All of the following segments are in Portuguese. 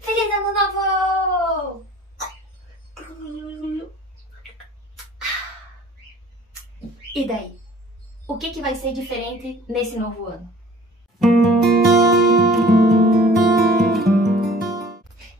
Feliz Ano Novo! E daí? O que vai ser diferente nesse novo ano?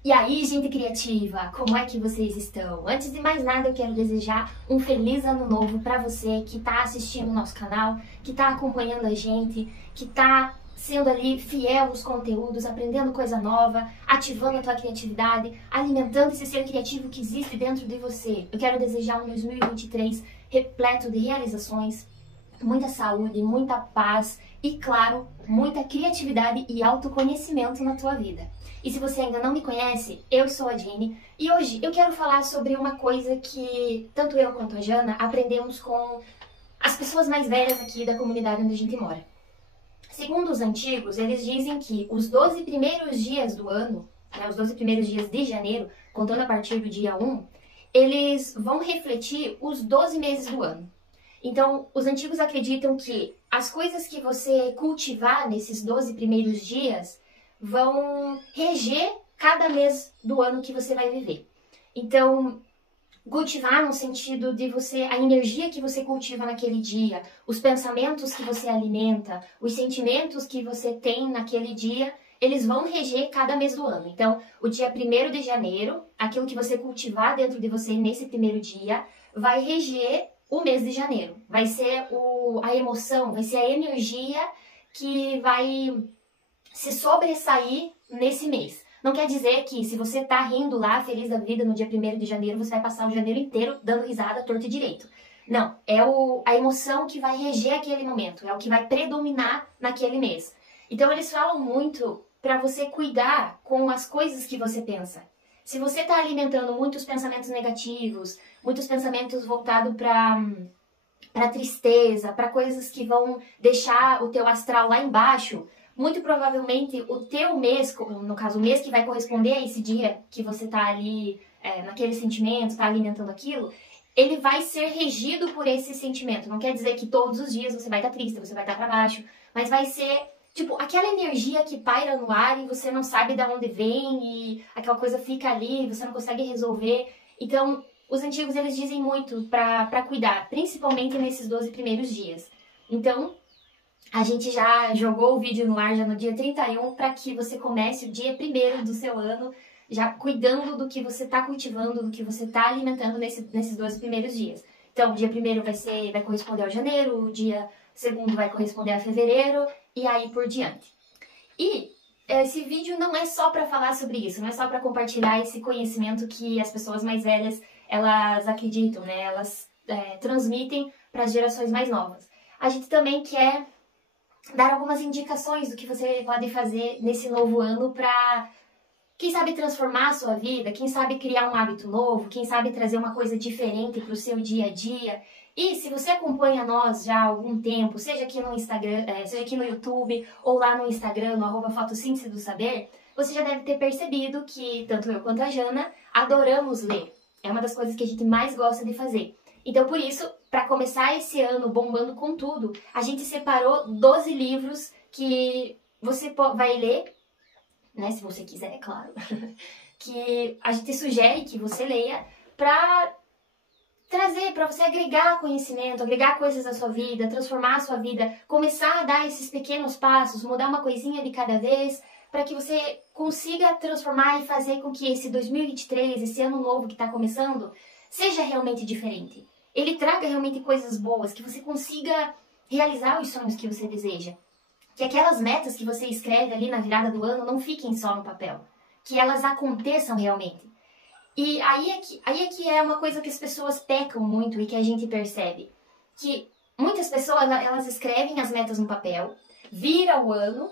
E aí, gente criativa, como é que vocês estão? Antes de mais nada, eu quero desejar um feliz ano novo pra você que tá assistindo o nosso canal, que tá acompanhando a gente, que tá sendo ali fiel aos conteúdos, aprendendo coisa nova, ativando a tua criatividade, alimentando esse ser criativo que existe dentro de você. Eu quero desejar um 2023 repleto de realizações, muita saúde, muita paz e, claro, muita criatividade e autoconhecimento na tua vida. E se você ainda não me conhece, eu sou a Jenny e hoje eu quero falar sobre uma coisa que tanto eu quanto a Jana aprendemos com as pessoas mais velhas aqui da comunidade onde a gente mora. Segundo os antigos, eles dizem que os 12 primeiros dias do ano, os 12 primeiros dias de janeiro, contando a partir do dia 1, eles vão refletir os 12 meses do ano. Então, os antigos acreditam que as coisas que você cultivar nesses 12 primeiros dias vão reger cada mês do ano que você vai viver. Então, cultivar no sentido de a energia que você cultiva naquele dia, os pensamentos que você alimenta, os sentimentos que você tem naquele dia, eles vão reger cada mês do ano. Então, o dia 1º de janeiro, aquilo que você cultivar dentro de você nesse primeiro dia, vai reger o mês de janeiro. Vai ser a emoção, vai ser a energia que vai se sobressair nesse mês. Não quer dizer que se você tá rindo lá, feliz da vida no dia 1º de janeiro, você vai passar o janeiro inteiro dando risada torto e direito. Não, é a emoção que vai reger aquele momento, é o que vai predominar naquele mês. Então eles falam muito para você cuidar com as coisas que você pensa. Se você tá alimentando muitos pensamentos negativos, muitos pensamentos voltados para tristeza, para coisas que vão deixar o teu astral lá embaixo, muito provavelmente o teu mês, no caso o mês que vai corresponder a esse dia que você tá ali naquele sentimento, tá alimentando aquilo, ele vai ser regido por esse sentimento. Não quer dizer que todos os dias você vai estar triste, você vai estar para baixo, mas vai ser tipo aquela energia que paira no ar e você não sabe de onde vem e aquela coisa fica ali, você não consegue resolver. Então, os antigos eles dizem muito para cuidar, principalmente nesses 12 primeiros dias. Então, a gente já jogou o vídeo no ar já no dia 31 para que você comece o dia 1º do seu ano já cuidando do que você está cultivando, do que você está alimentando nesses 12 primeiros dias. Então, o dia 1º vai corresponder ao janeiro, o dia 2º vai corresponder a fevereiro e aí por diante. E esse vídeo não é só para falar sobre isso, não é só para compartilhar esse conhecimento que as pessoas mais velhas elas acreditam, né? Elas transmitem para as gerações mais novas. A gente também quer dar algumas indicações do que você pode fazer nesse novo ano para, quem sabe, transformar a sua vida, quem sabe criar um hábito novo, quem sabe trazer uma coisa diferente para o seu dia a dia. E se você acompanha nós já há algum tempo, seja aqui no Instagram, seja aqui no YouTube ou lá no Instagram, no @fotossíntese do saber, você já deve ter percebido que tanto eu quanto a Jana adoramos ler. É uma das coisas que a gente mais gosta de fazer. Então, por isso, para começar esse ano bombando com tudo, a gente separou 12 livros que você vai ler, né, se você quiser, é claro, que a gente sugere que você leia para trazer, para você agregar conhecimento, agregar coisas à sua vida, transformar a sua vida, começar a dar esses pequenos passos, mudar uma coisinha de cada vez, para que você consiga transformar e fazer com que esse 2023, esse ano novo que está começando, seja realmente diferente. Ele traga realmente coisas boas, que você consiga realizar os sonhos que você deseja. Que aquelas metas que você escreve ali na virada do ano não fiquem só no papel. Que elas aconteçam realmente. E aí é que é uma coisa que as pessoas pecam muito e que a gente percebe. Que muitas pessoas, elas escrevem as metas no papel, vira o ano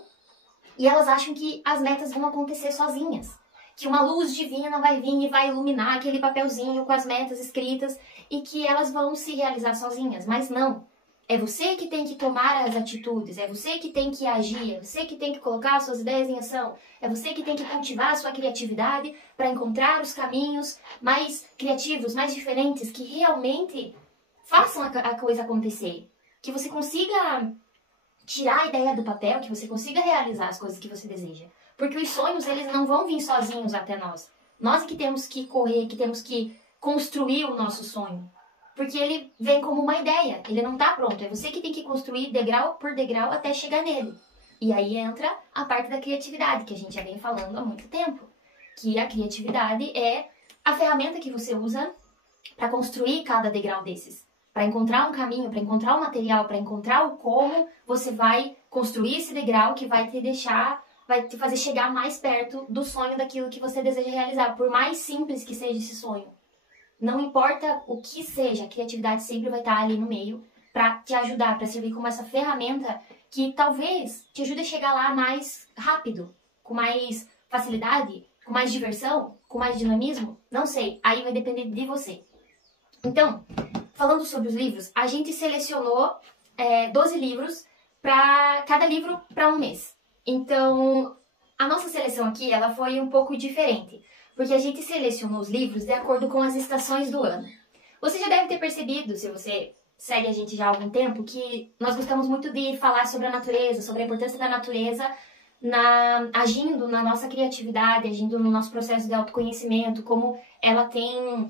e elas acham que as metas vão acontecer sozinhas. Que uma luz divina vai vir e vai iluminar aquele papelzinho com as metas escritas e que elas vão se realizar sozinhas. Mas não. É você que tem que tomar as atitudes, é você que tem que agir, é você que tem que colocar as suas ideias em ação, é você que tem que cultivar a sua criatividade para encontrar os caminhos mais criativos, mais diferentes, que realmente façam a coisa acontecer. Que você consiga tirar a ideia do papel, que você consiga realizar as coisas que você deseja. Porque os sonhos, eles não vão vir sozinhos até nós. Nós é que temos que correr, que temos que construir o nosso sonho. Porque ele vem como uma ideia, ele não está pronto. É você que tem que construir degrau por degrau até chegar nele. E aí entra a parte da criatividade, que a gente já vem falando há muito tempo. Que a criatividade é a ferramenta que você usa para construir cada degrau desses. Para encontrar um caminho, para encontrar o material, para encontrar o como você vai construir esse degrau que vai te deixar, vai te fazer chegar mais perto do sonho, daquilo que você deseja realizar. Por mais simples que seja esse sonho. Não importa o que seja, a criatividade sempre vai estar ali no meio para te ajudar, para servir como essa ferramenta que talvez te ajude a chegar lá mais rápido, com mais facilidade, com mais diversão, com mais dinamismo. Não sei, aí vai depender de você. Então, falando sobre os livros, a gente selecionou 12 livros, para cada livro para um mês. Então, a nossa seleção aqui ela foi um pouco diferente. Porque a gente selecionou os livros de acordo com as estações do ano. Você já deve ter percebido, se você segue a gente já há algum tempo, que nós gostamos muito de falar sobre a natureza, sobre a importância da natureza agindo na nossa criatividade, agindo no nosso processo de autoconhecimento, como ela tem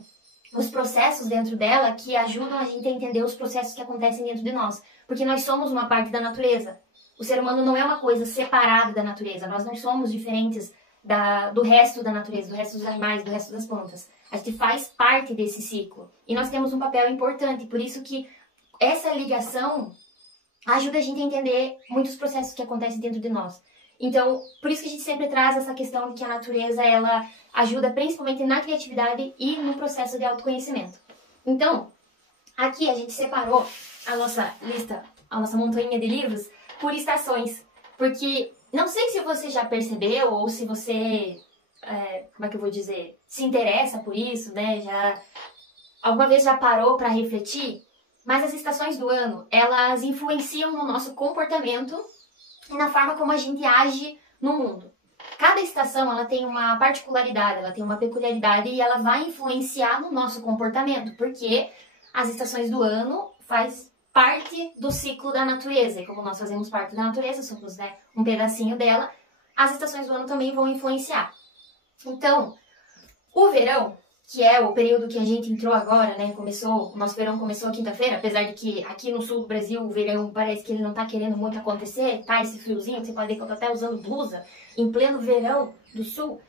os processos dentro dela que ajudam a gente a entender os processos que acontecem dentro de nós. Porque nós somos uma parte da natureza. O ser humano não é uma coisa separada da natureza, nós não somos diferentes do resto da natureza, do resto dos animais, do resto das plantas. A gente faz parte desse ciclo. E nós temos um papel importante, por isso que essa ligação ajuda a gente a entender muitos processos que acontecem dentro de nós. Então, por isso que a gente sempre traz essa questão de que a natureza, ela ajuda principalmente na criatividade e no processo de autoconhecimento. Então, aqui a gente separou a nossa lista, a nossa montanha de livros, por estações. Porque não sei se você já percebeu ou se você, como é que eu vou dizer, se interessa por isso, né? Alguma vez já parou para refletir? Mas as estações do ano, elas influenciam no nosso comportamento e na forma como a gente age no mundo. Cada estação, ela tem uma particularidade, ela tem uma peculiaridade e ela vai influenciar no nosso comportamento, porque as estações do ano faz parte do ciclo da natureza, e como nós fazemos parte da natureza, somos, né, um pedacinho dela, as estações do ano também vão influenciar. Então, o verão, que é o período que a gente entrou agora, né, o nosso verão começou quinta-feira, apesar de que aqui no sul do Brasil o verão parece que ele não tá querendo muito acontecer, tá esse friozinho, você pode ver que eu tô até usando blusa, em pleno verão do sul.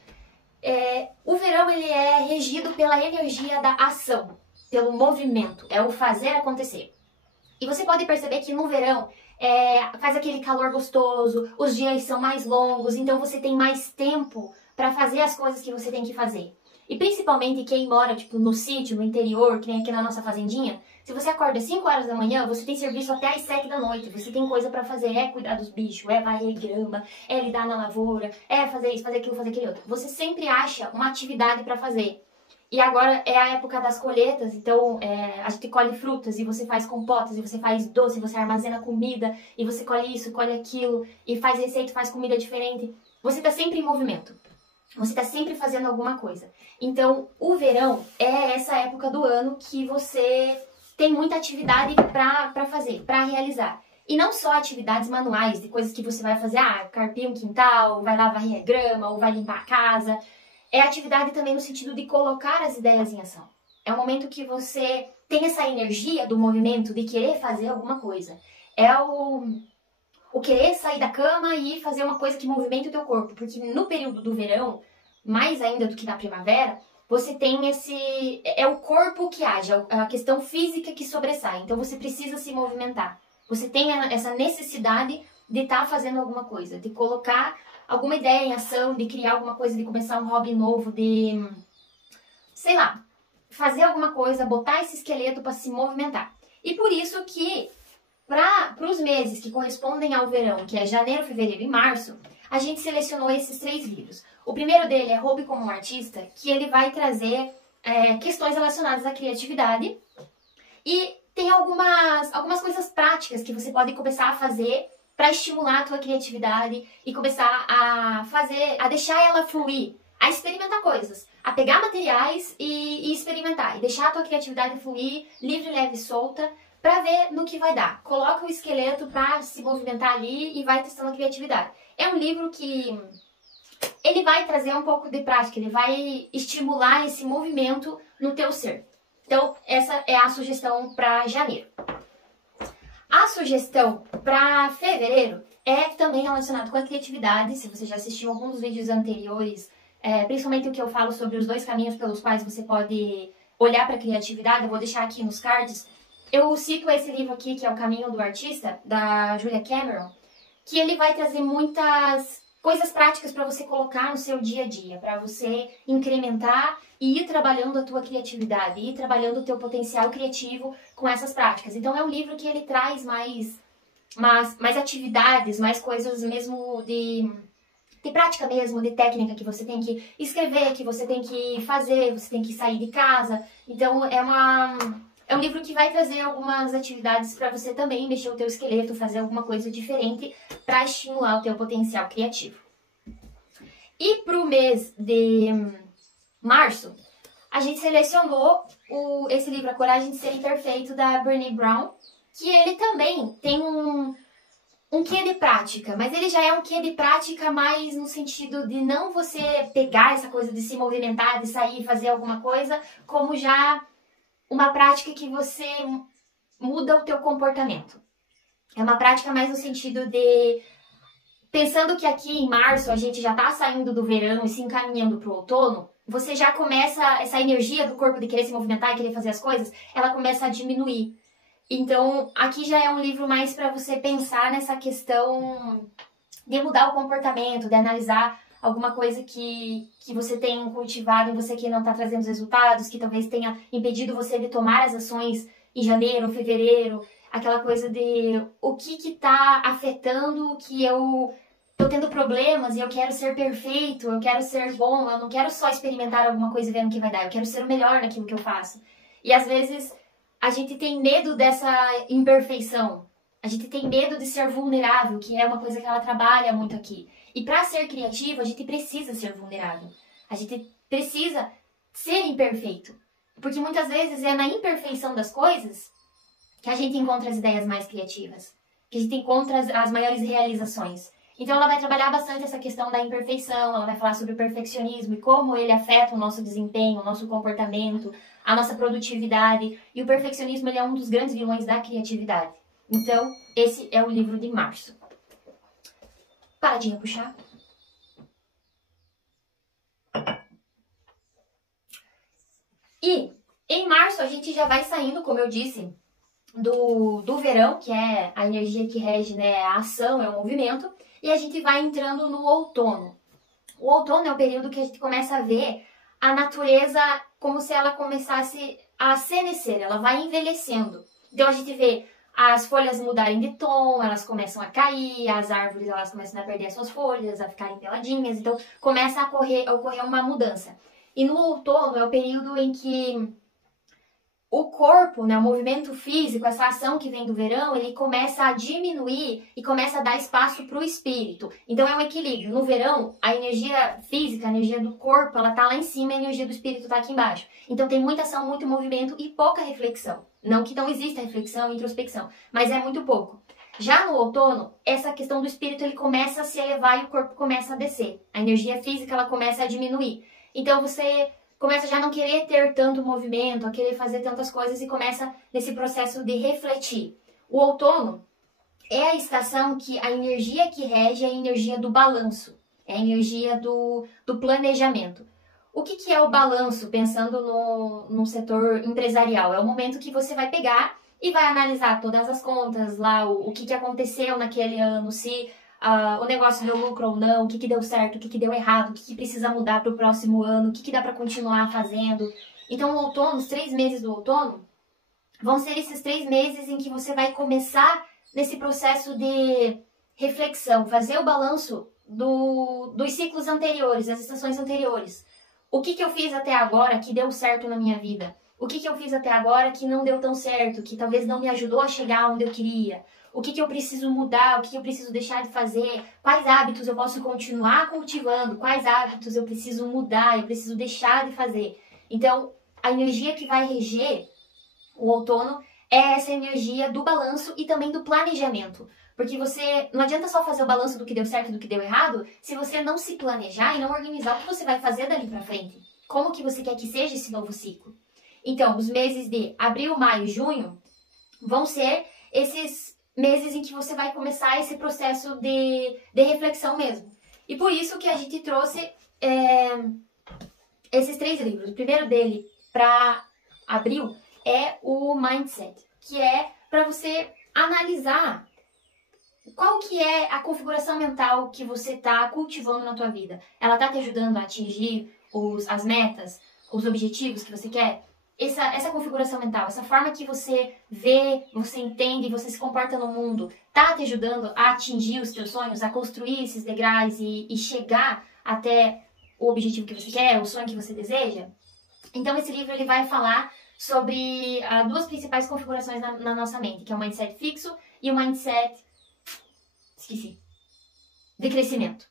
O verão, ele é regido pela energia da ação, pelo movimento, é o fazer acontecer. E você pode perceber que no verão faz aquele calor gostoso, os dias são mais longos, então você tem mais tempo para fazer as coisas que você tem que fazer. E principalmente quem mora tipo, no sítio, no interior, que nem aqui na nossa fazendinha, se você acorda às 5 horas da manhã, você tem serviço até às 7 da noite, você tem coisa para fazer, cuidar dos bichos, varrer grama, lidar na lavoura, fazer isso, fazer aquele outro. Você sempre acha uma atividade para fazer. E agora é a época das colheitas, então a gente colhe frutas e você faz compotas, e você faz doce, você armazena comida, e você colhe isso, colhe aquilo, e faz receita, faz comida diferente. Você está sempre em movimento, você está sempre fazendo alguma coisa. Então, o verão é essa época do ano que você tem muita atividade para fazer, para realizar. E não só atividades manuais, de coisas que você vai fazer, carpir um quintal, vai lá varrer a grama, ou vai limpar a casa. É atividade também no sentido de colocar as ideias em ação. É um momento que você tem essa energia do movimento, de querer fazer alguma coisa. É o querer sair da cama e fazer uma coisa que movimente o teu corpo. Porque no período do verão, mais ainda do que na primavera, você tem esse... É o corpo que age, é a questão física que sobressai. Então você precisa se movimentar. Você tem essa necessidade de estar fazendo alguma coisa, de colocar alguma ideia em ação, de criar alguma coisa, de começar um hobby novo, de, sei lá, fazer alguma coisa, botar esse esqueleto para se movimentar. E por isso que, para os meses que correspondem ao verão, que é janeiro, fevereiro e março, a gente selecionou esses 3 livros. O primeiro dele é Hobby como um Artista, que ele vai trazer questões relacionadas à criatividade e tem algumas coisas práticas que você pode começar a fazer para estimular a tua criatividade e começar a deixar ela fluir, a experimentar coisas, a pegar materiais e experimentar, e deixar a tua criatividade fluir livre, leve e solta, para ver no que vai dar. Coloca o esqueleto para se movimentar ali e vai testando a criatividade. É um livro que ele vai trazer um pouco de prática, ele vai estimular esse movimento no teu ser. Então, essa é a sugestão para janeiro. A sugestão para fevereiro é também relacionado com a criatividade. Se você já assistiu alguns dos vídeos anteriores, principalmente o que eu falo sobre os 2 caminhos pelos quais você pode olhar para a criatividade, eu vou deixar aqui nos cards. Eu cito esse livro aqui, que é O Caminho do Artista, da Julia Cameron, que ele vai trazer muitas coisas práticas para você colocar no seu dia a dia, para você incrementar e ir trabalhando a tua criatividade, ir trabalhando o teu potencial criativo com essas práticas. Então é um livro que ele traz mais atividades, mais coisas mesmo de prática mesmo, de técnica que você tem que escrever, que você tem que fazer, você tem que sair de casa. Então é um livro que vai trazer algumas atividades para você também mexer o teu esqueleto, fazer alguma coisa diferente para estimular o teu potencial criativo. E para o mês de março, a gente selecionou esse livro, A Coragem de Ser Imperfeito, da Brené Brown, que ele também tem um quê de prática, mas ele já é um quê de prática mais no sentido de não você pegar essa coisa de se movimentar, de sair e fazer alguma coisa, como já uma prática que você muda o teu comportamento. É uma prática mais no sentido de, pensando que aqui em março a gente já está saindo do verão e se encaminhando para o outono, você já começa, essa energia do corpo de querer se movimentar e querer fazer as coisas, ela começa a diminuir. Então, aqui já é um livro mais para você pensar nessa questão de mudar o comportamento, de analisar alguma coisa que você tem cultivado em você que não está trazendo os resultados, que talvez tenha impedido você de tomar as ações em janeiro, fevereiro, aquela coisa de o que está afetando que eu tô tendo problemas e eu quero ser perfeito, eu quero ser bom, eu não quero só experimentar alguma coisa e ver no que vai dar, eu quero ser o melhor naquilo que eu faço. E às vezes a gente tem medo dessa imperfeição, a gente tem medo de ser vulnerável, que é uma coisa que ela trabalha muito aqui. E para ser criativo, a gente precisa ser vulnerável, a gente precisa ser imperfeito, porque muitas vezes é na imperfeição das coisas que a gente encontra as ideias mais criativas, que a gente encontra as maiores realizações. Então ela vai trabalhar bastante essa questão da imperfeição, ela vai falar sobre o perfeccionismo e como ele afeta o nosso desempenho, o nosso comportamento, a nossa produtividade. E o perfeccionismo ele é um dos grandes vilões da criatividade. Então, esse é o livro de março. Paradinha puxar. E em março a gente já vai saindo, como eu disse, do verão, que é a energia que rege, né, a ação, é o movimento. E a gente vai entrando no outono. O outono é o período que a gente começa a ver a natureza como se ela começasse a senescer, ela vai envelhecendo. Então a gente vê as folhas mudarem de tom, elas começam a cair, as árvores elas começam a perder as suas folhas, a ficarem peladinhas, então começa a ocorrer uma mudança. E no outono é o período em que o corpo, né, o movimento físico, essa ação que vem do verão, ele começa a diminuir e começa a dar espaço para o espírito. Então é um equilíbrio. No verão, a energia física, a energia do corpo, ela tá lá em cima e a energia do espírito está aqui embaixo. Então tem muita ação, muito movimento e pouca reflexão. Não que não exista reflexão e introspecção, mas é muito pouco. Já no outono, essa questão do espírito ele começa a se elevar e o corpo começa a descer. A energia física ela começa a diminuir. Então você começa já a não querer ter tanto movimento, a querer fazer tantas coisas e começa nesse processo de refletir. O outono é a estação que a energia que rege é a energia do balanço, é a energia do planejamento. O que é o balanço, pensando no setor empresarial? É o momento que você vai pegar e vai analisar todas as contas, lá o que aconteceu naquele ano, se o negócio deu lucro ou não, o que deu certo, o que deu errado, o que precisa mudar para o próximo ano, o que dá para continuar fazendo. Então o outono, os 3 meses do outono, vão ser esses 3 meses em que você vai começar nesse processo de reflexão, fazer o balanço dos ciclos anteriores, das estações anteriores. O que eu fiz até agora que deu certo na minha vida? O que eu fiz até agora que não deu tão certo, que talvez não me ajudou a chegar onde eu queria? O que eu preciso mudar, o que eu preciso deixar de fazer, quais hábitos eu posso continuar cultivando, quais hábitos eu preciso mudar, eu preciso deixar de fazer. Então, a energia que vai reger o outono é essa energia do balanço e também do planejamento. Porque você não adianta só fazer o balanço do que deu certo e do que deu errado se você não se planejar e não organizar o que você vai fazer dali pra frente. Como que você quer que seja esse novo ciclo. Então, os meses de abril, maio, junho vão ser esses meses em que você vai começar esse processo de reflexão mesmo. E por isso que a gente trouxe esses 3 livros. O primeiro dele, para abril, é o Mindset, que é para você analisar qual que é a configuração mental que você está cultivando na tua vida. Ela está te ajudando a atingir as metas, os objetivos que você quer? Essa configuração mental, essa forma que você vê, você entende, você se comporta no mundo, tá te ajudando a atingir os teus sonhos, a construir esses degraus e chegar até o objetivo que você quer, o sonho que você deseja? Então esse livro ele vai falar sobre 2 principais configurações na nossa mente, que é o mindset fixo e o mindset... esqueci. De crescimento.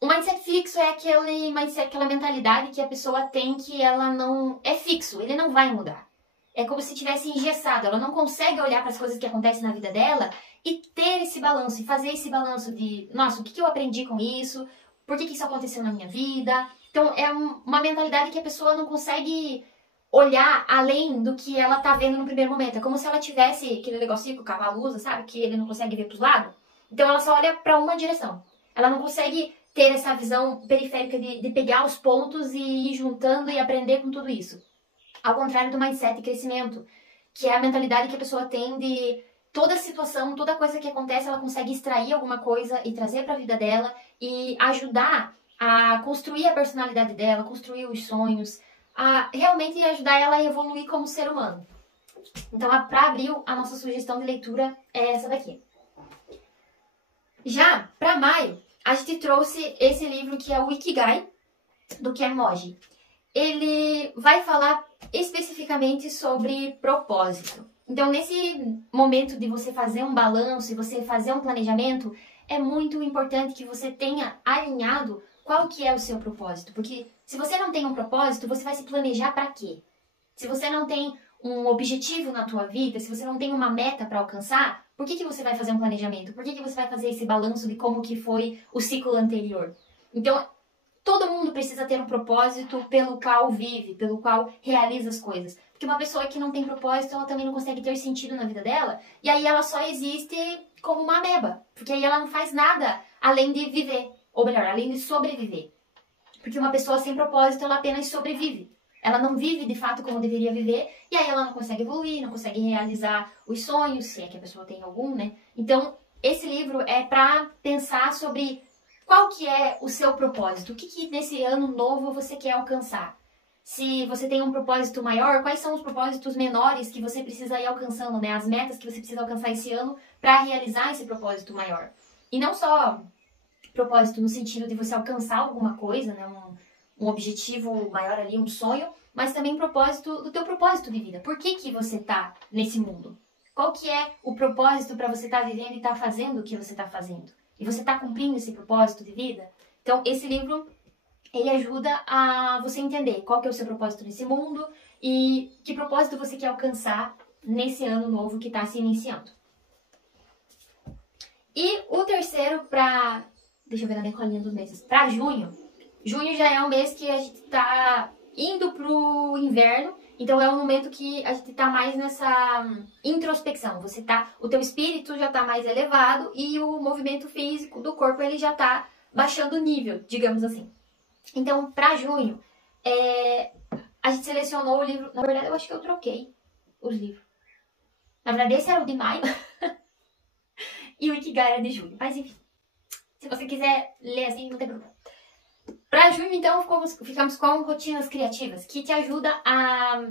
O mindset fixo é aquele mindset, aquela mentalidade que a pessoa tem que ela não é fixo, ele não vai mudar. É como se tivesse engessado, ela não consegue olhar para as coisas que acontecem na vida dela e ter esse balanço, e fazer esse balanço de, nossa, o que eu aprendi com isso? Por que isso aconteceu na minha vida? Então é uma mentalidade que a pessoa não consegue olhar além do que ela tá vendo no primeiro momento. É como se ela tivesse aquele negocinho que o cavalo usa, sabe? Que ele não consegue ver pros lados. Então ela só olha para uma direção. Ela não consegue ter essa visão periférica de pegar os pontos e ir juntando e aprender com tudo isso. Ao contrário do mindset de crescimento, que é a mentalidade que a pessoa tem de toda situação, toda coisa que acontece, ela consegue extrair alguma coisa e trazer para a vida dela e ajudar a construir a personalidade dela, construir os sonhos, a realmente ajudar ela a evoluir como ser humano. Então, para abril, a nossa sugestão de leitura é essa daqui. Já para maio, a gente trouxe esse livro que é o Ikigai, do Ken Moji. Ele vai falar especificamente sobre propósito. Então, nesse momento de você fazer um balanço e você fazer um planejamento, é muito importante que você tenha alinhado qual que é o seu propósito. Porque se você não tem um propósito, você vai se planejar para quê? Se você não tem um objetivo na tua vida, se você não tem uma meta para alcançar, por que você vai fazer um planejamento? Por que você vai fazer esse balanço de como que foi o ciclo anterior? Então, todo mundo precisa ter um propósito pelo qual vive, pelo qual realiza as coisas. Porque uma pessoa que não tem propósito, ela também não consegue ter sentido na vida dela, e aí ela só existe como uma ameba, porque aí ela não faz nada além de viver, ou melhor, além de sobreviver. Porque uma pessoa sem propósito, ela apenas sobrevive. Ela não vive de fato como deveria viver, e aí ela não consegue evoluir, não consegue realizar os sonhos, se é que a pessoa tem algum, né? Então, esse livro é para pensar sobre qual que é o seu propósito, o que nesse ano novo você quer alcançar. Se você tem um propósito maior, quais são os propósitos menores que você precisa ir alcançando, né? As metas que você precisa alcançar esse ano para realizar esse propósito maior. E não só propósito no sentido de você alcançar alguma coisa, né? Um objetivo maior ali, um sonho, mas também propósito do teu propósito de vida. Por que você tá nesse mundo? Qual que é o propósito para você estar vivendo e estar fazendo o que você está fazendo? E você está cumprindo esse propósito de vida? Então, esse livro, ele ajuda a você entender qual que é o seu propósito nesse mundo e que propósito você quer alcançar nesse ano novo que está se iniciando. E o terceiro para... Deixa eu ver na minha colinha dos meses. Para junho. Junho já é um mês que a gente está indo pro inverno, então é um momento que a gente tá mais nessa introspecção. O teu espírito já tá mais elevado e o movimento físico do corpo ele já tá baixando o nível, digamos assim. Então, para junho, a gente selecionou o livro. Na verdade, eu acho que eu troquei os livros. Na verdade, esse era o de maio e o Ikigai era de junho. Mas enfim, se você quiser ler assim, não tem problema. Para junho, então, ficamos com rotinas criativas, que te ajuda a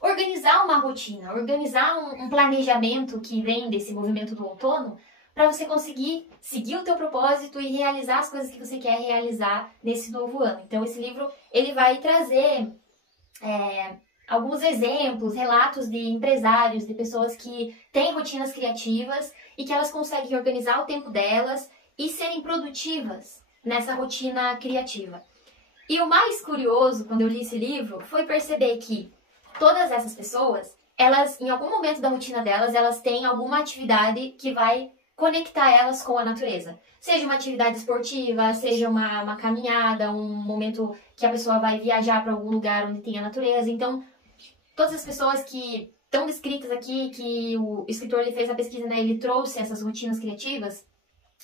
organizar uma rotina, organizar um planejamento que vem desse movimento do outono, para você conseguir seguir o teu propósito e realizar as coisas que você quer realizar nesse novo ano. Então, esse livro ele vai trazer alguns exemplos, relatos de empresários, de pessoas que têm rotinas criativas e que elas conseguem organizar o tempo delas e serem produtivas nessa rotina criativa. E o mais curioso, quando eu li esse livro, foi perceber que todas essas pessoas, elas, em algum momento da rotina delas, elas têm alguma atividade que vai conectar elas com a natureza. Seja uma atividade esportiva, seja uma caminhada, um momento que a pessoa vai viajar para algum lugar onde tem a natureza. Então, todas as pessoas que estão descritas aqui, que o escritor ele fez a pesquisa, né, ele trouxe essas rotinas criativas,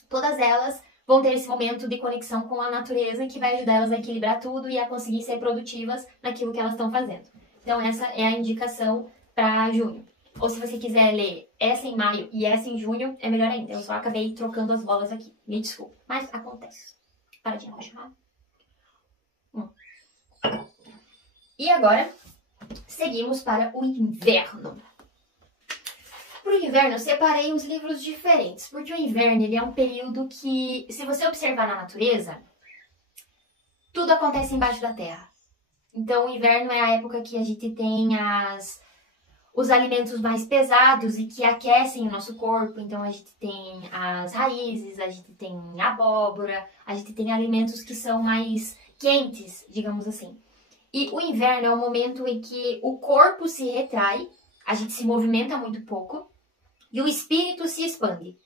todas elas vão ter esse momento de conexão com a natureza que vai ajudar elas a equilibrar tudo e a conseguir ser produtivas naquilo que elas estão fazendo. Então, essa é a indicação para junho. Ou se você quiser ler essa em maio e essa em junho, é melhor ainda. Eu só acabei trocando as bolas aqui. Me desculpe. Mas acontece. Para de enroxar. E agora, seguimos para o inverno. Para o inverno, eu separei uns livros diferentes. Porque o inverno ele é um período que, se você observar na natureza, tudo acontece embaixo da terra. Então, o inverno é a época que a gente tem os alimentos mais pesados e que aquecem o nosso corpo. Então, a gente tem as raízes, a gente tem a abóbora, a gente tem alimentos que são mais quentes, digamos assim. E o inverno é um momento em que o corpo se retrai, a gente se movimenta muito pouco e o espírito se expande.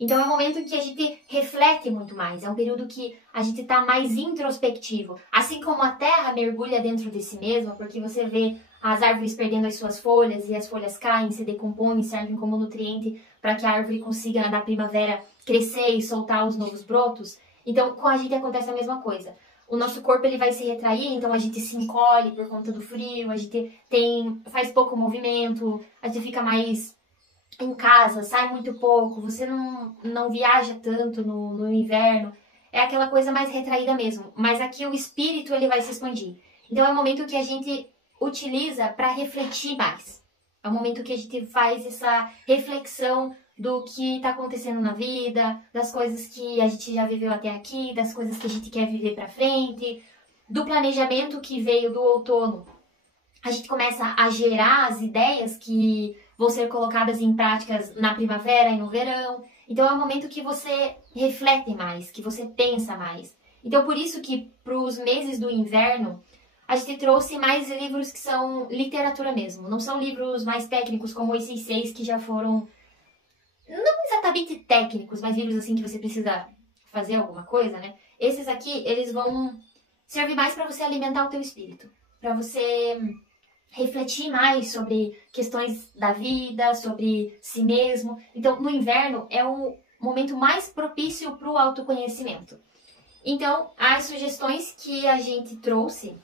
Então, é um momento em que a gente reflete muito mais, é um período que a gente está mais introspectivo. Assim como a terra mergulha dentro de si mesma, porque você vê as árvores perdendo as suas folhas e as folhas caem, se decompõem, servem como nutriente para que a árvore consiga, na primavera, crescer e soltar os novos brotos. Então, com a gente acontece a mesma coisa. O nosso corpo ele vai se retrair, então a gente se encolhe por conta do frio, a gente faz pouco movimento, a gente fica mais em casa, sai muito pouco, você não viaja tanto no inverno. É aquela coisa mais retraída mesmo. Mas aqui o espírito ele vai se expandir. Então é um momento que a gente utiliza para refletir mais. É um momento que a gente faz essa reflexão do que está acontecendo na vida, das coisas que a gente já viveu até aqui, das coisas que a gente quer viver para frente, do planejamento que veio do outono. A gente começa a gerar as ideias que vão ser colocadas em práticas na primavera e no verão. Então é um momento que você reflete mais, que você pensa mais. Então por isso que para os meses do inverno a gente trouxe mais livros que são literatura mesmo. Não são livros mais técnicos como esses 6 que já foram, não exatamente técnicos, mas livros assim que você precisa fazer alguma coisa, né? Esses aqui, eles vão servir mais para você alimentar o teu espírito. Para você refletir mais sobre questões da vida, sobre si mesmo. Então, no inverno é o momento mais propício para o autoconhecimento. Então, as sugestões que a gente trouxe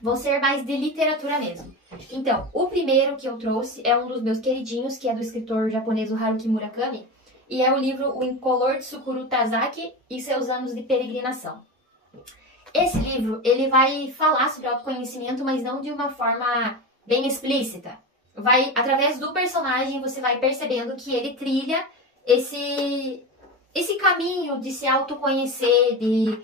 vão ser mais de literatura mesmo. Então, o primeiro que eu trouxe é um dos meus queridinhos, que é do escritor japonês Haruki Murakami, e é o livro O Incolor Tsukuru Tazaki e Seus Anos de Peregrinação. Esse livro, ele vai falar sobre autoconhecimento, mas não de uma forma bem explícita. Através do personagem, você vai percebendo que ele trilha esse caminho de se autoconhecer, de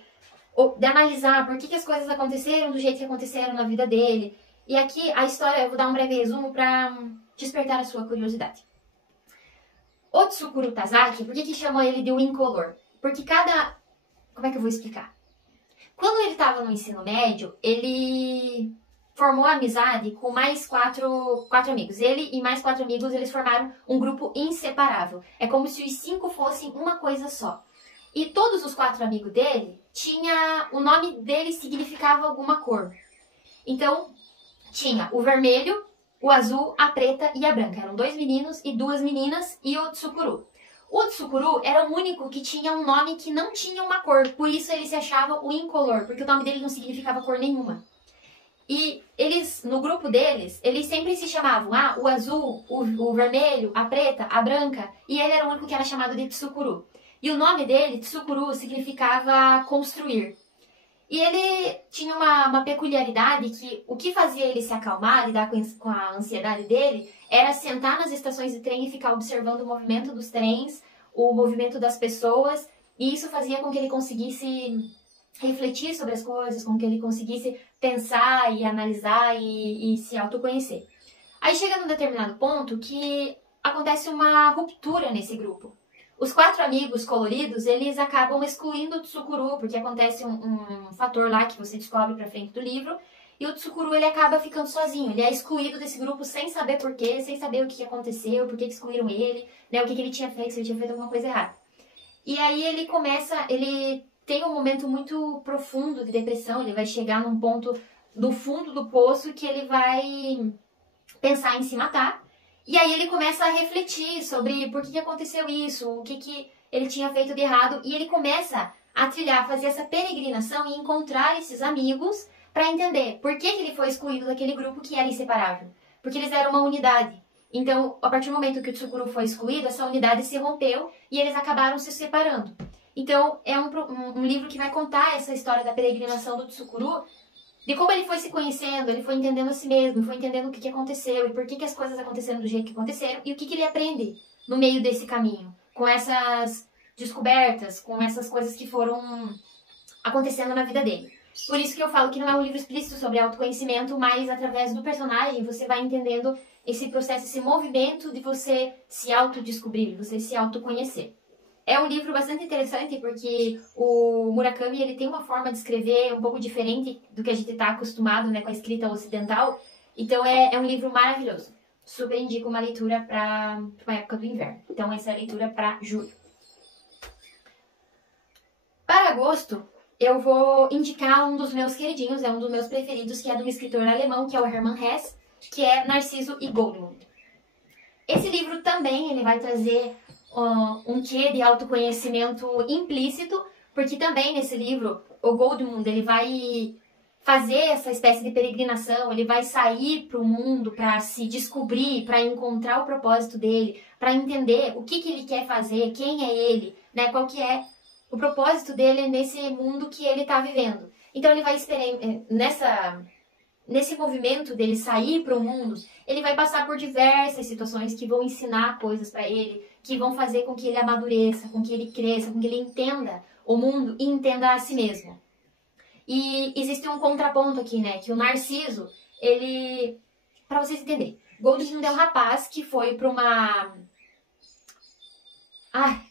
analisar por que as coisas aconteceram do jeito que aconteceram na vida dele. E aqui, a história, eu vou dar um breve resumo para despertar a sua curiosidade. O Tsukuru Tazaki, por que chamam ele de O Incolor? Porque como é que eu vou explicar? Quando ele estava no ensino médio, ele formou amizade com mais quatro amigos. Ele e mais 4 amigos, eles formaram um grupo inseparável. É como se os 5 fossem uma coisa só. E todos os 4 amigos dele, o nome dele significava alguma cor. Então, tinha o vermelho, o azul, a preta e a branca. Eram 2 meninos e 2 meninas e o Tsukuru. O Tsukuru era o único que tinha um nome que não tinha uma cor, por isso ele se achava o incolor, porque o nome dele não significava cor nenhuma. E eles, no grupo deles, eles sempre se chamavam o azul, o vermelho, a preta, a branca, e ele era o único que era chamado de Tsukuru. E o nome dele, Tsukuru, significava construir. E ele tinha uma peculiaridade que o que fazia ele se acalmar, lidar com a ansiedade dele, era sentar nas estações de trem e ficar observando o movimento dos trens, o movimento das pessoas, e isso fazia com que ele conseguisse refletir sobre as coisas, com que ele conseguisse pensar e analisar e se autoconhecer. Aí chega num determinado ponto que acontece uma ruptura nesse grupo. Os 4 amigos coloridos, eles acabam excluindo o Tsukuru, porque acontece um fator lá que você descobre pra frente do livro, e o Tsukuru ele acaba ficando sozinho, ele é excluído desse grupo sem saber por quê, sem saber o que aconteceu, por que excluíram ele, né, o que ele tinha feito, se ele tinha feito alguma coisa errada. E aí ele tem um momento muito profundo de depressão, ele vai chegar num ponto do fundo do poço que ele vai pensar em se matar. E aí ele começa a refletir sobre por que aconteceu isso, o que ele tinha feito de errado, e ele começa a trilhar, fazer essa peregrinação e encontrar esses amigos para entender por que ele foi excluído daquele grupo que era inseparável. Porque eles eram uma unidade. Então, a partir do momento que o Tsukuru foi excluído, essa unidade se rompeu e eles acabaram se separando. Então, é um livro que vai contar essa história da peregrinação do Tsukuru, de como ele foi se conhecendo, ele foi entendendo a si mesmo, foi entendendo o que aconteceu e por que as coisas aconteceram do jeito que aconteceram e o que ele aprende no meio desse caminho, com essas descobertas, com essas coisas que foram acontecendo na vida dele. Por isso que eu falo que não é um livro explícito sobre autoconhecimento, mas através do personagem você vai entendendo esse processo, esse movimento de você se autodescobrir, você se autoconhecer. É um livro bastante interessante porque o Murakami ele tem uma forma de escrever um pouco diferente do que a gente está acostumado, né, com a escrita ocidental. Então é um livro maravilhoso. Super indico uma leitura para uma época do inverno. Então essa é a leitura para julho. Para agosto, eu vou indicar um dos meus queridinhos, é um dos meus preferidos, que é do escritor alemão, que é o Hermann Hesse, que é Narciso e Goldmund. Esse livro também ele vai trazer um quê de autoconhecimento implícito, porque também nesse livro o Goldmund ele vai fazer essa espécie de peregrinação, ele vai sair para o mundo para se descobrir, para encontrar o propósito dele, para entender o que ele quer fazer, quem é ele, né, qual que é o propósito dele nesse mundo que ele está vivendo. Então ele vai nesse movimento dele sair para o mundo, ele vai passar por diversas situações que vão ensinar coisas para ele, que vão fazer com que ele amadureça, com que ele cresça, com que ele entenda o mundo e entenda a si mesmo. E existe um contraponto aqui, né? Que o Narciso, ele... Para vocês entenderem, Goldmund é um rapaz que foi para uma...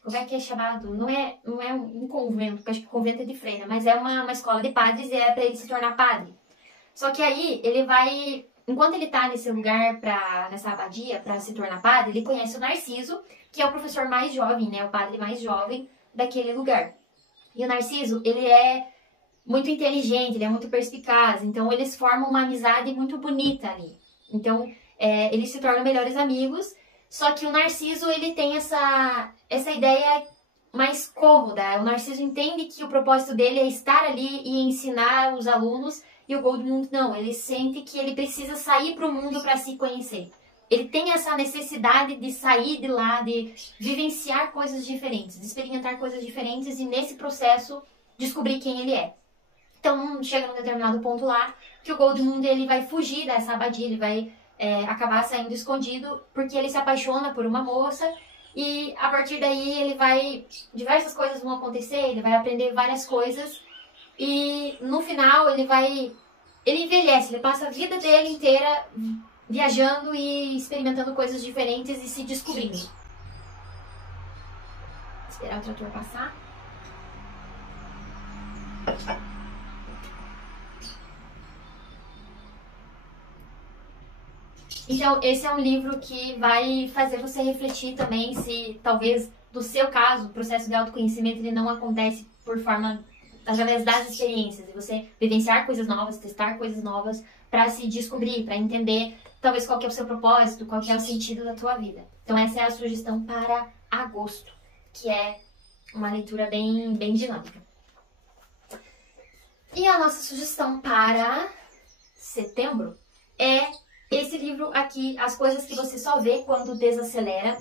como é que é chamado? Não é um convento, porque acho que convento é de freira, mas é uma escola de padres e é para ele se tornar padre. Só que aí ele vai, enquanto ele tá nesse lugar, nessa abadia, para se tornar padre, ele conhece o Narciso, que é o professor mais jovem, né, o padre mais jovem daquele lugar. E o Narciso, ele é muito inteligente, ele é muito perspicaz, então eles formam uma amizade muito bonita ali. Então, eles se tornam melhores amigos, só que o Narciso, ele tem essa ideia mais cômoda. O Narciso entende que o propósito dele é estar ali e ensinar os alunos, e o Goldmund não, ele sente que ele precisa sair para o mundo para se conhecer. Ele tem essa necessidade de sair de lá, de vivenciar coisas diferentes, de experimentar coisas diferentes e nesse processo descobrir quem ele é. Então chega num determinado ponto lá que o Goldmund ele vai fugir dessa abadia, ele vai acabar saindo escondido porque ele se apaixona por uma moça e a partir daí diversas coisas vão acontecer, ele vai aprender várias coisas. E no final ele envelhece, ele passa a vida dele inteira viajando e experimentando coisas diferentes e se descobrindo. Esperar o trator passar. Então esse é um livro que vai fazer você refletir também se talvez do seu caso o processo de autoconhecimento ele não acontece por forma através das experiências, de você vivenciar coisas novas, testar coisas novas para se descobrir, para entender talvez qual que é o seu propósito, qual que é o sentido da tua vida. Então essa é a sugestão para agosto, que é uma leitura bem dinâmica. E a nossa sugestão para setembro é esse livro aqui, As Coisas que Você Só Vê Quando Desacelera,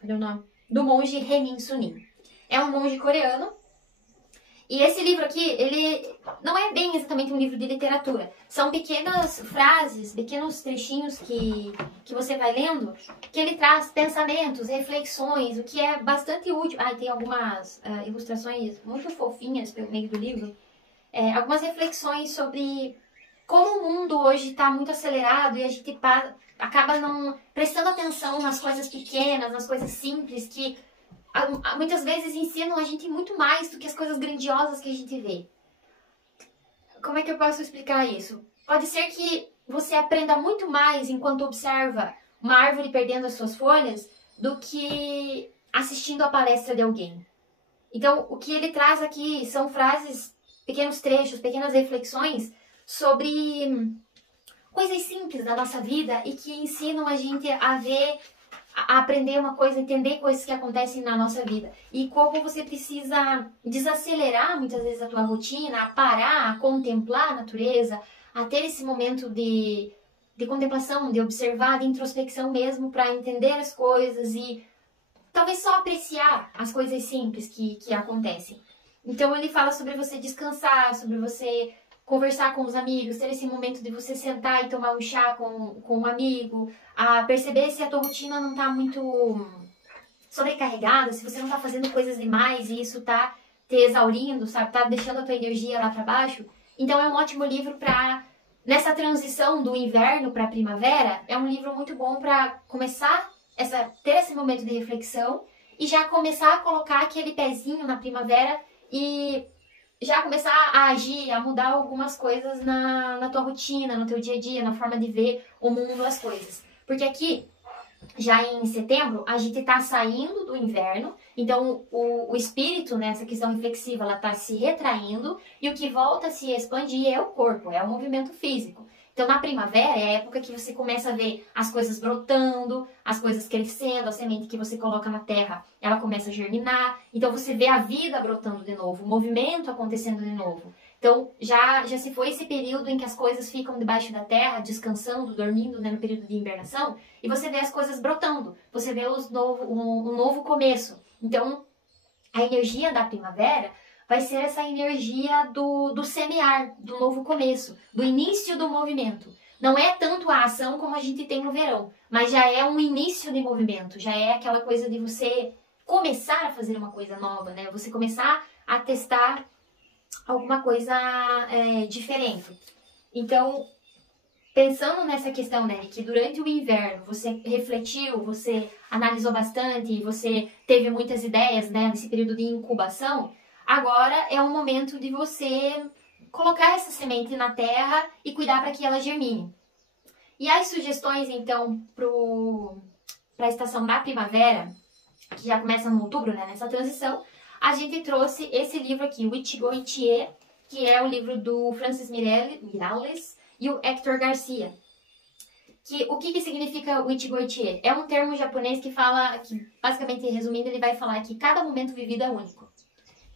cadê o nome? Do monge Hemin Sunim. É um monge coreano. E esse livro aqui, ele não é bem exatamente um livro de literatura. São pequenas frases, pequenos trechinhos que você vai lendo, que ele traz pensamentos, reflexões, o que é bastante útil. Tem algumas ilustrações muito fofinhas pelo meio do livro. Algumas reflexões sobre como o mundo hoje está muito acelerado e a gente acaba não prestando atenção nas coisas pequenas, nas coisas simples que muitas vezes ensinam a gente muito mais do que as coisas grandiosas que a gente vê. como é que eu posso explicar isso? Pode ser que você aprenda muito mais enquanto observa uma árvore perdendo as suas folhas do que assistindo a palestra de alguém. Então, o que ele traz aqui são frases, pequenos trechos, pequenas reflexões sobre coisas simples da nossa vida e que ensinam a gente a ver, a aprender uma coisa, entender coisas que acontecem na nossa vida. E como você precisa desacelerar muitas vezes a tua rotina, a parar, a contemplar a natureza, a ter esse momento de contemplação, de observar, de introspecção mesmo, para entender as coisas e talvez só apreciar as coisas simples que acontecem. Então ele fala sobre você descansar, sobre você conversar com os amigos, ter esse momento de você sentar e tomar um chá com um amigo, a perceber se a tua rotina não está muito sobrecarregada, se você não está fazendo coisas demais e isso está te exaurindo, sabe? Tá deixando a tua energia lá para baixo. Então é um ótimo livro para, nessa transição do inverno para a primavera, é um livro muito bom para começar ter esse momento de reflexão e já começar a colocar aquele pezinho na primavera e já começar a agir, a mudar algumas coisas na tua rotina, no teu dia a dia, na forma de ver o mundo, as coisas. Porque aqui, já em setembro, a gente tá saindo do inverno, então o espírito, né, essa questão reflexiva, ela tá se retraindo e o que volta a se expandir é o corpo, é o movimento físico. Então, na primavera é a época que você começa a ver as coisas brotando, as coisas crescendo, a semente que você coloca na terra, ela começa a germinar. Então, você vê a vida brotando de novo, o movimento acontecendo de novo. Então, já se foi esse período em que as coisas ficam debaixo da terra, descansando, dormindo, né, no período de hibernação, e você vê as coisas brotando, você vê um novo começo. Então, a energia da primavera vai ser essa energia do semear, do novo começo, do início do movimento. Não é tanto a ação como a gente tem no verão, mas já é um início de movimento, já é aquela coisa de você começar a fazer uma coisa nova, né? Você começar a testar alguma coisa diferente. Então, pensando nessa questão, né, que durante o inverno você refletiu, você analisou bastante, você teve muitas ideias, né, nesse período de incubação, agora é o momento de você colocar essa semente na terra e cuidar para que ela germine. E as sugestões, então, para a estação da primavera, que já começa no outubro, né, nessa transição, a gente trouxe esse livro aqui, o Ichigo Ichie, que é o livro do Francis Miralles e o Hector Garcia. O que significa o Ichigo Ichie? É um termo japonês que fala, que basicamente resumindo, ele vai falar que cada momento vivido é único.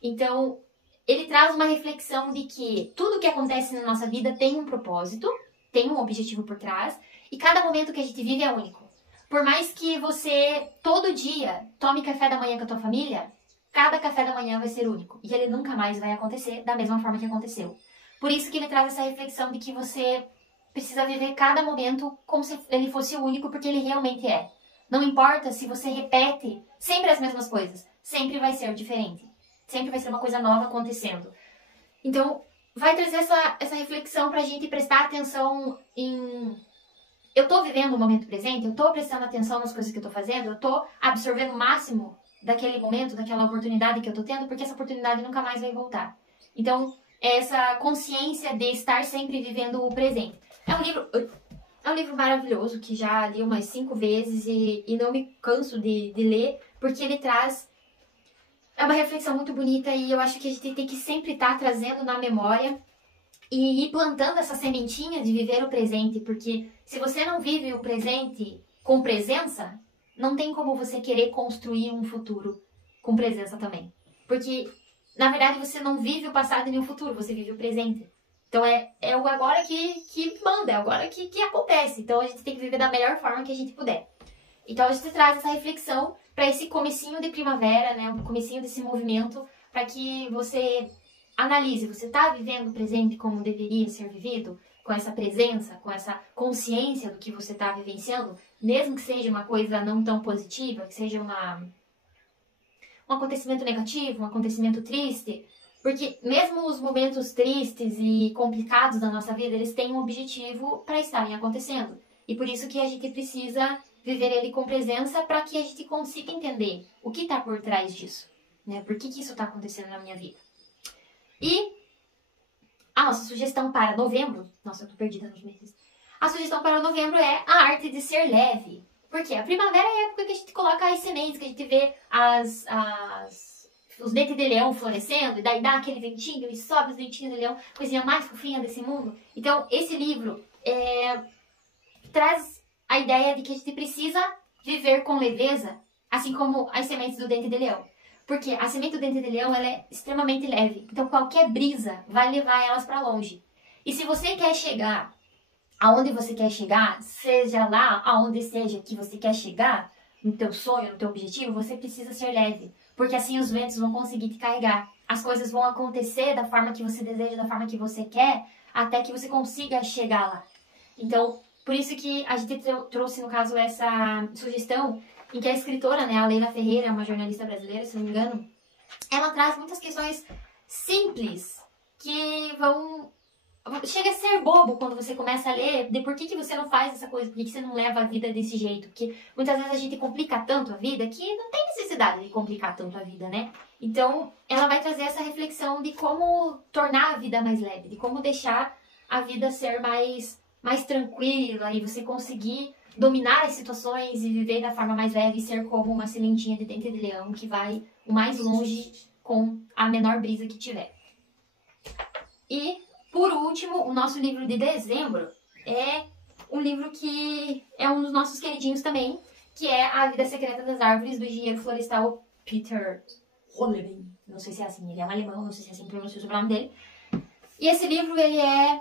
Então, ele traz uma reflexão de que tudo que acontece na nossa vida tem um propósito, tem um objetivo por trás, e cada momento que a gente vive é único. Por mais que você, todo dia, tome café da manhã com a tua família, cada café da manhã vai ser único. E ele nunca mais vai acontecer da mesma forma que aconteceu. Por isso que ele traz essa reflexão de que você precisa viver cada momento como se ele fosse único, porque ele realmente é. Não importa se você repete sempre as mesmas coisas, sempre vai ser diferente. Sempre vai ser uma coisa nova acontecendo. Então, vai trazer essa reflexão pra gente prestar atenção em... Eu tô vivendo o momento presente? Eu tô prestando atenção nas coisas que eu tô fazendo? Eu tô absorvendo o máximo daquele momento, daquela oportunidade que eu tô tendo? Porque essa oportunidade nunca mais vai voltar. Então, é essa consciência de estar sempre vivendo o presente. É um livro maravilhoso que já li umas 5 vezes e não me canso de ler, porque ele traz... É uma reflexão muito bonita e eu acho que a gente tem que sempre estar trazendo na memória e ir plantando essa sementinha de viver o presente, porque se você não vive o presente com presença, não tem como você querer construir um futuro com presença também. Porque, na verdade, você não vive o passado nem o futuro, você vive o presente. Então é o agora que manda, é o agora que acontece. Então a gente tem que viver da melhor forma que a gente puder. Então a gente traz essa reflexão para esse comecinho de primavera, né, o comecinho desse movimento, para que você analise, você está vivendo o presente como deveria ser vivido, com essa presença, com essa consciência do que você está vivenciando, mesmo que seja uma coisa não tão positiva, que seja um acontecimento negativo, um acontecimento triste, porque mesmo os momentos tristes e complicados da nossa vida, eles têm um objetivo para estarem acontecendo. E por isso que a gente precisa viver ele com presença para que a gente consiga entender o que está por trás disso, né? Por que isso está acontecendo na minha vida. E a nossa sugestão para novembro... Nossa, eu tô perdida nos meses. A sugestão para novembro é a arte de ser leve. Porque a primavera é a época que a gente coloca as sementes, que a gente vê os dentes de leão florescendo, e daí dá aquele ventinho, e sobe os dentinhos de leão, coisinha mais fofinha desse mundo. Então, esse livro traz a ideia de que a gente precisa viver com leveza, assim como as sementes do dente de leão. Porque a semente do dente de leão, ela é extremamente leve. Então, qualquer brisa vai levar elas para longe. E se você quer chegar aonde você quer chegar, seja lá aonde seja que você quer chegar, no teu sonho, no teu objetivo, você precisa ser leve. Porque assim os ventos vão conseguir te carregar. As coisas vão acontecer da forma que você deseja, da forma que você quer, até que você consiga chegar lá. Então, por isso que a gente trouxe, no caso, essa sugestão em que a escritora, né, a Leila Ferreira, uma jornalista brasileira, se não me engano, ela traz muitas questões simples que vão... Chega a ser bobo quando você começa a ler de por que você não faz essa coisa, por que você não leva a vida desse jeito. Porque muitas vezes a gente complica tanto a vida que não tem necessidade de complicar tanto a vida, né? Então, ela vai trazer essa reflexão de como tornar a vida mais leve, de como deixar a vida ser mais tranquila e você conseguir dominar as situações e viver da forma mais leve e ser como uma sementinha de dente de leão que vai o mais longe com a menor brisa que tiver. E, por último, o nosso livro de dezembro é um livro que é um dos nossos queridinhos também, que é A Vida Secreta das Árvores, do engenheiro florestal Peter Wohlleben. Não sei se é assim, ele é um alemão, não sei se é assim que pronuncia o sobrenome dele. E esse livro, ele é...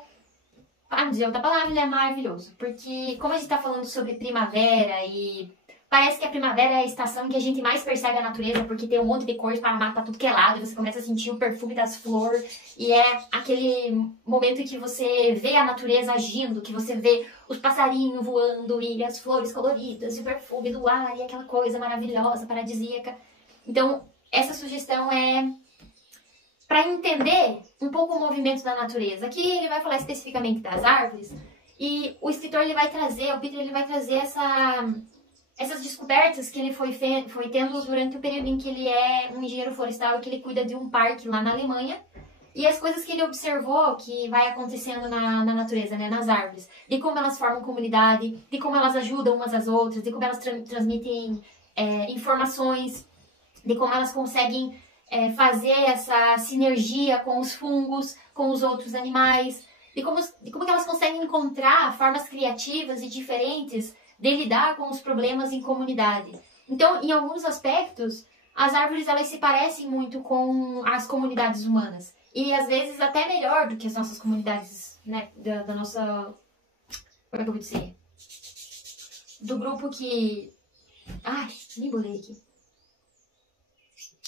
Para não dizer outra palavra, ele é maravilhoso. Porque, como a gente está falando sobre primavera e parece que a primavera é a estação em que a gente mais percebe a natureza, porque tem um monte de cores para matar tudo que é lado, e você começa a sentir o perfume das flores, e é aquele momento em que você vê a natureza agindo, que você vê os passarinhos voando, e as flores coloridas, e o perfume do ar, e aquela coisa maravilhosa, paradisíaca. Então, essa sugestão é para entender um pouco o movimento da natureza. Aqui ele vai falar especificamente das árvores, e o escritor ele vai trazer, o Peter ele vai trazer essas descobertas que ele foi tendo durante o período em que ele é um engenheiro florestal e que ele cuida de um parque lá na Alemanha, e as coisas que ele observou que vai acontecendo na natureza, né, nas árvores, de como elas formam comunidade, de como elas ajudam umas às outras, de como elas transmitem informações, de como elas conseguem fazer essa sinergia com os fungos, com os outros animais, de como que elas conseguem encontrar formas criativas e diferentes de lidar com os problemas em comunidade. Então, em alguns aspectos, as árvores elas se parecem muito com as comunidades humanas. E às vezes até melhor do que as nossas comunidades, né, da nossa... Como é que eu vou dizer? Do grupo que... Ai, me embolei aqui.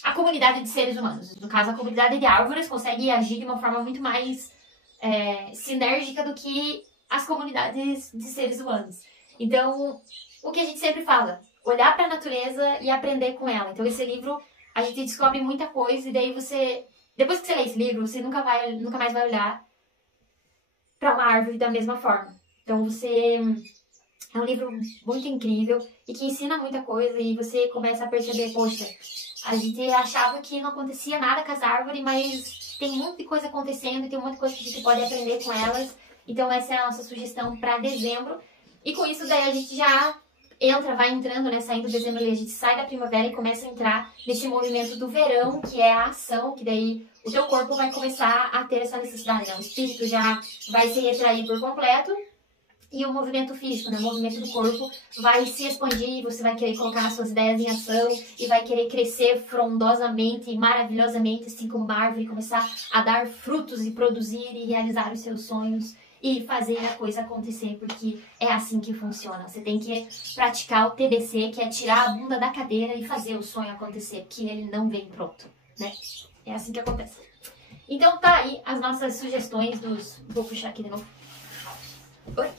A comunidade de seres humanos. No caso, a comunidade de árvores consegue agir de uma forma muito mais sinérgica do que as comunidades de seres humanos. Então, o que a gente sempre fala, olhar para a natureza e aprender com ela. Então, esse livro, a gente descobre muita coisa e daí você, depois que você lê esse livro, você nunca mais vai olhar para uma árvore da mesma forma. Então, é um livro muito incrível e que ensina muita coisa e você começa a perceber, poxa, a gente achava que não acontecia nada com as árvores, mas tem um monte de coisa acontecendo e tem um monte de coisa que a gente pode aprender com elas. Então, essa é a nossa sugestão para dezembro. E com isso daí a gente já vai entrando, né, saindo de dezembro ali, a gente sai da primavera e começa a entrar nesse movimento do verão, que é a ação, que daí o teu corpo vai começar a ter essa necessidade, né, o espírito já vai se retrair por completo e o movimento físico, né, o movimento do corpo vai se expandir, você vai querer colocar as suas ideias em ação e vai querer crescer frondosamente e maravilhosamente, assim como uma árvore, começar a dar frutos e produzir e realizar os seus sonhos. E fazer a coisa acontecer, porque é assim que funciona. Você tem que praticar o TBC, que é tirar a bunda da cadeira e fazer o sonho acontecer, porque ele não vem pronto, né? É assim que acontece. Então tá aí as nossas sugestões dos... Vou puxar aqui de novo. Oi!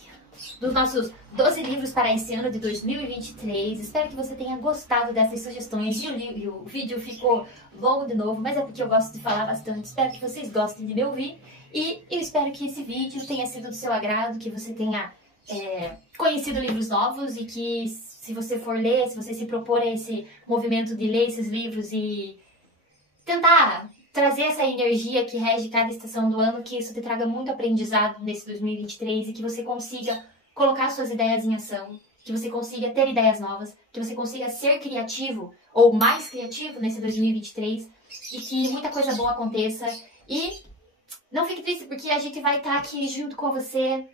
Dos nossos 12 livros para esse ano de 2023. Espero que você tenha gostado dessas sugestões. E o vídeo ficou longo de novo, mas é porque eu gosto de falar bastante. Espero que vocês gostem de me ouvir. E eu espero que esse vídeo tenha sido do seu agrado, que você tenha conhecido livros novos e que, se você for ler, se você se propor a esse movimento de ler esses livros e tentar trazer essa energia que rege cada estação do ano, que isso te traga muito aprendizado nesse 2023 e que você consiga colocar suas ideias em ação, que você consiga ter ideias novas, que você consiga ser criativo ou mais criativo nesse 2023 e que muita coisa boa aconteça. E não fique triste porque a gente vai estar aqui junto com você,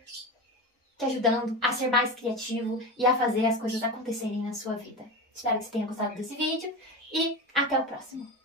te ajudando a ser mais criativo e a fazer as coisas acontecerem na sua vida. Espero que você tenha gostado desse vídeo e até o próximo.